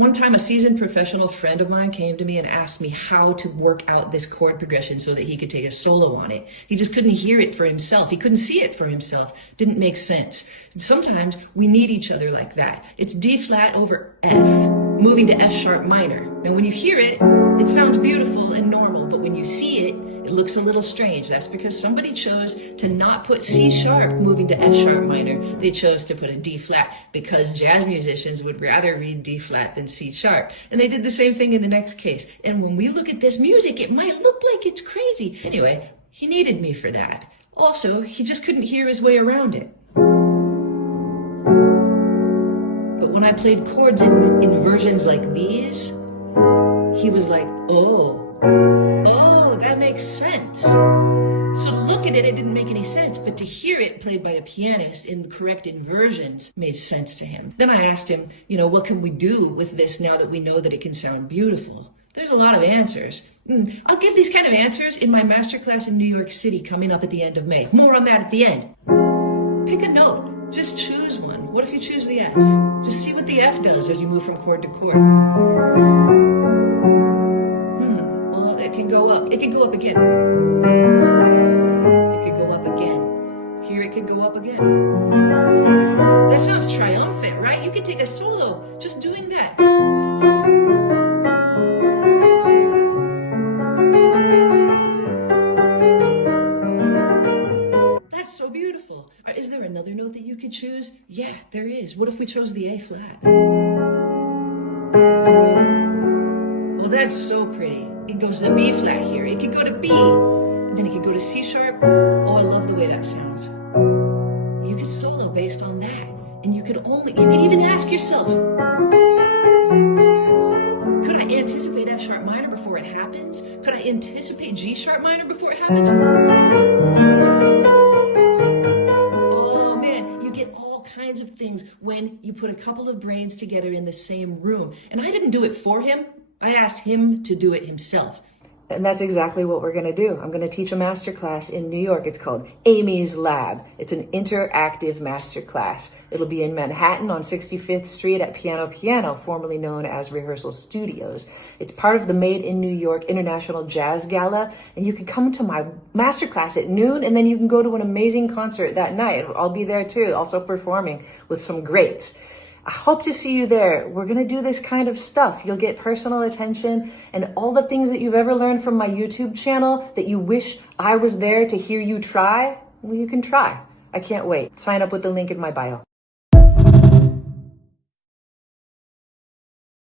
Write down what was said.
One time, a seasoned professional friend of mine came to me and asked me how to work out this chord progression so that he could take a solo on it. He just couldn't hear it for himself. He couldn't see it for himself. Didn't make sense. And sometimes we need each other like that. It's D flat over F, moving to F sharp minor. And when you hear it, it sounds beautiful and normal, but when you see it, it looks a little strange. That's because somebody chose to not put C sharp moving to F sharp minor. They chose to put a D flat because jazz musicians would rather read D flat than C sharp. And they did the same thing in the next case. And when we look at this music, it might look like it's crazy. Anyway, he needed me for that. Also, he just couldn't hear his way around it. But when I played chords in versions like these, he was like, oh, that makes sense. So to look at it, it didn't make any sense, but to hear it played by a pianist in the correct inversions made sense to him. Then I asked him, what can we do with this now that we know that it can sound beautiful? There's a lot of answers. I'll give these kind of answers in my masterclass in New York City coming up at the end of May. More on that at the end. Pick a note. Just choose one. What if you choose the F? Just see what the F does as you move from chord to chord. It can go up. It can go up again. It could go up again. Here it could go up again. That sounds triumphant, right? You could take a solo just doing that. That's so beautiful. Is there another note that you could choose? Yeah, there is. What if we chose the A flat? Well, that's so pretty. It goes to B flat here. It could go to B. And then it could go to C sharp. Oh, I love the way that sounds. You could solo based on that. And you could even ask yourself, could I anticipate F sharp minor before it happens? Could I anticipate G sharp minor before it happens? Oh man, you get all kinds of things when you put a couple of brains together in the same room. And I didn't do it for him. I asked him to do it himself. And that's exactly what we're going to do. I'm going to teach a masterclass in New York. It's called Aimee's Lab. It's an interactive masterclass. It'll be in Manhattan on 65th Street at Piano, formerly known as Rehearsal Studios. It's part of the Made in New York International Jazz Gala, and you can come to my masterclass at noon, and then you can go to an amazing concert that night. I'll be there too, also performing with some greats. I hope to see you there. We're going to do this kind of stuff. You'll get personal attention and all the things that you've ever learned from my YouTube channel that you wish I was there to hear you try. Well, you can try. I can't wait. Sign up with the link in my bio.